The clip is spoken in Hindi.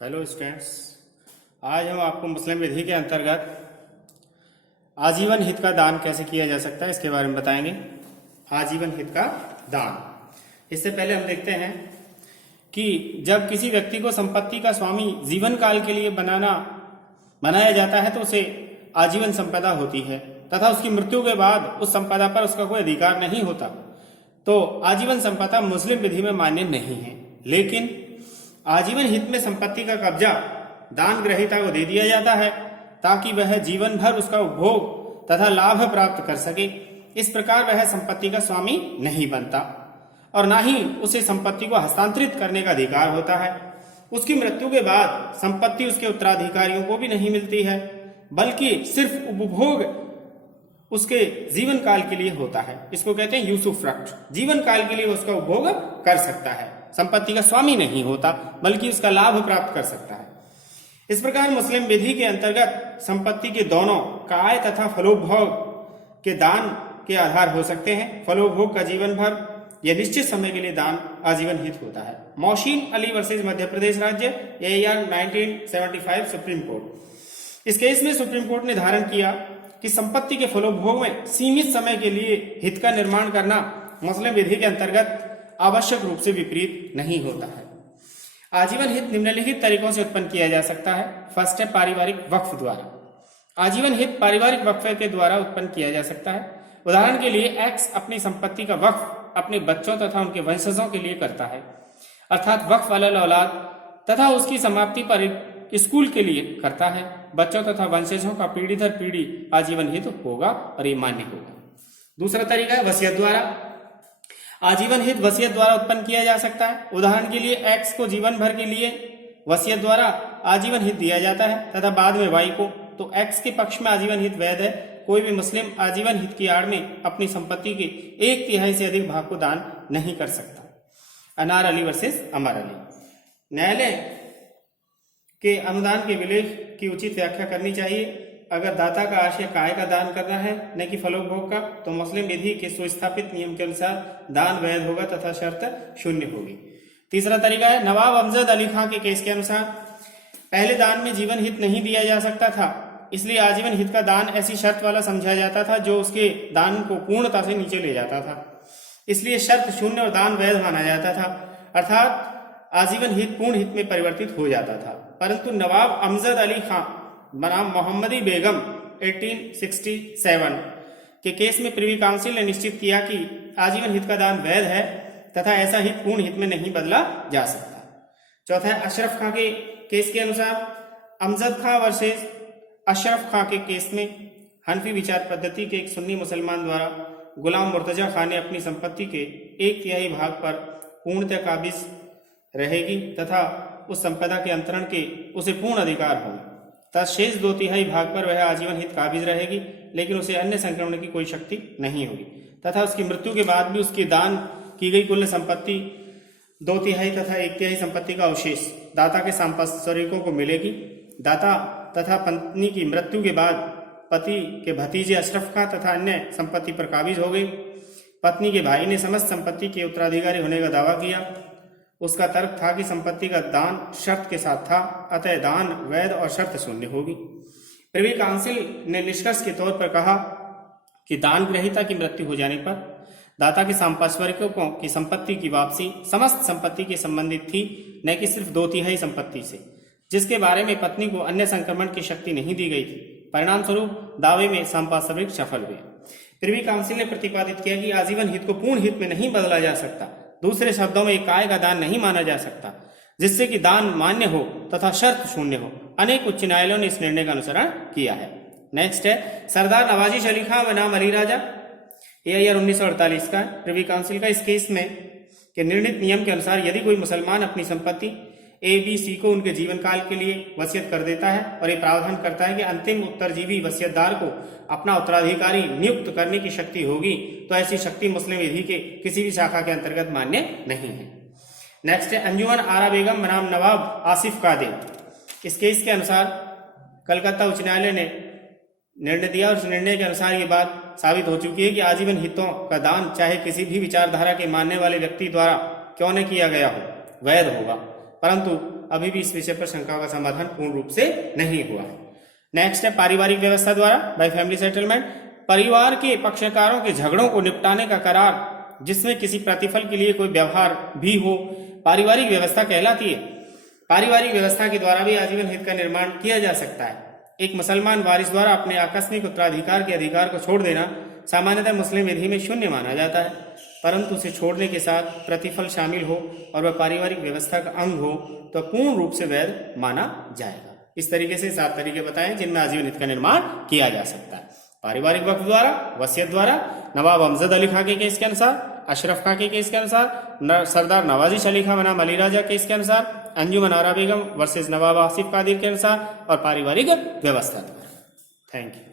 हेलो स्टूडेंट्स, आज हम आपको मुस्लिम विधि के अंतर्गत आजीवन हित का दान कैसे किया जा सकता है इसके बारे में बताएंगे। आजीवन हित का दान। इससे पहले हम देखते हैं कि जब किसी व्यक्ति को संपत्ति का स्वामी जीवन काल के लिए बनाया जाता है तो उसे आजीवन संपदा होती है तथा उसकी मृत्यु के बाद उस संपदा पर उसका कोई अधिकार नहीं होता। तो आजीवन संपदा मुस्लिम विधि में मान्य नहीं है, लेकिन आजीवन हित में संपत्ति का कब्जा दान ग्रहीता को दे दिया जाता है ताकि वह जीवन भर उसका उपभोग तथा लाभ प्राप्त कर सके। इस प्रकार वह संपत्ति का स्वामी नहीं बनता और ना ही उसे संपत्ति को हस्तांतरित करने का अधिकार होता है। उसकी मृत्यु के बाद संपत्ति उसके उत्तराधिकारियों को भी नहीं मिलती है, बल्कि सिर्फ उपभोग उसके जीवन काल के लिए होता है। इसको कहते हैं यूसुफ्रक्ट। जीवन काल के लिए उसका उपभोग कर सकता है, संपत्ति का स्वामी नहीं होता बल्कि उसका लाभ प्राप्त कर सकता है। इस प्रकार मुस्लिम विधि के अंतर्गत संपत्ति के दोनों काय तथा फलोपभोग के दान के आधार हो सकते हैं। फलोपभोग का जीवन भर यह निश्चित समय के लिए दान आजीवन हित होता है। मोहसिन अली वर्सेस मध्य प्रदेश राज्य, AR 1975 सुप्रीम कोर्ट। इस केस में सुप्रीम कोर्ट ने निर्धारण किया कि संपत्ति के फलोपभोग में सीमित समय के लिए हित का निर्माण करना मुस्लिम विधि के अंतर्गत आवश्यक रूप से विपरीत नहीं होता है। आजीवन हित निम्नलिखित तरीकों से उत्पन्न किया जा सकता है। फर्स्ट है पारिवारिक वक्फ द्वारा। आजीवन हित पारिवारिक वक्फ के द्वारा उत्पन्न किया जा सकता है। उदाहरण के लिए एक्स अपनी संपत्ति का वक्फ अपने बच्चों तथा उनके वंशजों के लिए करता है, अर्थात वक्फ अलल औलाद, तथा उसकी समाप्ति पर स्कूल के लिए करता है। बच्चों तथा वंशजों का पीढ़ी दर पीढ़ी आजीवन हित होगा और ये मान्य होगा। दूसरा तरीका है वसीयत द्वारा। आजीवन हित वसीयत द्वारा उत्पन्न किया जा सकता है। उदाहरण के लिए एक्स को जीवन भर के लिए वसीयत द्वारा आजीवन हित दिया जाता है तथा बाद में वाई को, तो एक्स के पक्ष में आजीवन हित वैध है। कोई भी मुस्लिम आजीवन हित की आड़ में अपनी संपत्ति के 1/3 से अधिक भाग को दान नहीं कर सकता। अनार अली वर्सेस अमर अली। न्यायालय के अनुदान के विलेख की उचित व्याख्या करनी चाहिए। अगर दाता का आशय काय का दान करना है न कि फलोपभोग का, तो मुस्लिम विधि के सुस्थापित नियम के अनुसार दान वैध होगा तथा शर्त शून्य होगी। तीसरा तरीका है नवाब अमजद अली खां के केस के अनुसार पहले दान में जीवन हित नहीं दिया जा सकता था, इसलिए आजीवन हित का दान ऐसी शर्त वाला समझा जाता था जो उसके दान को पूर्णता से नीचे ले जाता था। इसलिए शर्त शून्य और दान वैध माना जाता था, अर्थात आजीवन हित पूर्ण हित में परिवर्तित हो जाता था। परंतु नवाब अमजद अली खां बनाम मोहम्मदी बेगम 1867 के केस में प्रिवी काउंसिल ने निश्चित किया कि आजीवन हित का दान वैध है तथा ऐसा हित पूर्ण हित में नहीं बदला जा सकता। चौथा है अशरफ खां के केस के अनुसार अमजद खां वर्सेस अशरफ खां के केस में हनफी विचार पद्धति के एक सुन्नी मुसलमान द्वारा गुलाम मुर्तजा खां ने अपनी संपत्ति के 1/3 भाग पर पूर्णतः काबिज रहेगी तथा उस संपदा के अंतरण के उसे पूर्ण अधिकार होगा, तथा शेष 2/3 भाग पर वह आजीवन हित काबिज रहेगी, लेकिन उसे अन्य संक्रमण की कोई शक्ति नहीं होगी तथा उसकी मृत्यु के बाद भी उसकी दान की गई कुल संपत्ति 2/3 तथा 1/3 संपत्ति का अवशेष दाता के संपार्श्विकों को मिलेगी। दाता तथा पत्नी की मृत्यु के बाद पति के भतीजे अशरफ खां तथा अन्य संपत्ति पर काबिज हो गई। पत्नी के भाई ने समस्त संपत्ति के उत्तराधिकारी होने का दावा किया। उसका तर्क था कि संपत्ति का दान शर्त के साथ था, अतः दान वैध और शर्त शून्य होगी। प्रिवी काउंसिल ने निष्कर्ष के तौर पर कहा कि दान ग्रहीता की मृत्यु हो जाने पर दाता के संपार्श्विकों की संपत्ति की वापसी समस्त संपत्ति के संबंधित थी, न कि सिर्फ 2/3 संपत्ति से, जिसके बारे में पत्नी को अन्य संक्रमण की शक्ति नहीं दी गई थी। परिणाम स्वरूप दावे में संपार्श्विक सफल हुए। प्रिवी काउंसिल ने प्रतिपादित किया कि आजीवन हित को पूर्ण हित में नहीं बदला जा सकता। दूसरे शब्दों में काय का दान नहीं माना जा सकता जिससे कि दान मान्य हो तथा शर्त शून्य हो। अनेक उच्च न्यायालयों ने इस निर्णय का अनुसरण किया है। नेक्स्ट है सरदार नवाजिश अली खां बनाम अली राजा, AR 1948 का। प्रिवी काउंसिल का इस केस में के निर्णित नियम के अनुसार यदि कोई मुसलमान अपनी संपत्ति ABC को उनके जीवन काल के लिए वसीयत कर देता है और ये प्रावधान करता है कि अंतिम उत्तरजीवी वसीयतदार को अपना उत्तराधिकारी नियुक्त करने की शक्ति होगी, तो ऐसी शक्ति मुस्लिम विधि के किसी भी शाखा के अंतर्गत मान्य नहीं है। नेक्स्ट है अंजुमन आरा बेगम बनाम नवाब आसिफ कादे। इस केस के अनुसार कलकत्ता उच्च न्यायालय ने निर्णय दिया और उस निर्णय के अनुसार ये बात साबित हो चुकी है कि आजीवन हितों का दान चाहे किसी भी विचारधारा के मानने वाले व्यक्ति द्वारा क्यों न किया गया हो वैध होगा, परंतु अभी भी इस विषय पर शंकाओं का समाधान पूर्ण रूप से नहीं हुआ है। नेक्स्ट है पारिवारिक व्यवस्था द्वारा बाय फैमिली सेटलमेंट। परिवार के पक्षकारों के झगड़ों को निपटाने का करार जिसमें किसी प्रतिफल के लिए कोई व्यवहार भी हो पारिवारिक व्यवस्था कहलाती है। पारिवारिक व्यवस्था के द्वारा भी आजीवन हित का निर्माण किया जा सकता है। एक मुसलमान वारिस द्वारा अपने आकस्मिक उत्तराधिकार के अधिकार को छोड़ देना सामान्यतः मुस्लिम विधि में शून्य माना जाता है, परंतु उसे छोड़ने के साथ प्रतिफल शामिल हो और वह पारिवारिक व्यवस्था का अंग हो तो पूर्ण रूप से वैध माना जाएगा। इस तरीके से 7 तरीके बताएं जिनमें आजीवन हित का निर्माण किया जा सकता है। पारिवारिक वक्फ द्वारा, वसीयत द्वारा, नवाब अमजद अली खां के केस के अनुसार, अशरफ खां के केस के अनुसार, सरदार नवाजिश अली खां बनाम अली राजा केस के अनुसार, अंजुमन आरा बेगम वर्सेस नवाब आसिफ कादिर के अनुसार और पारिवारिक व्यवस्था द्वारा। Thank you.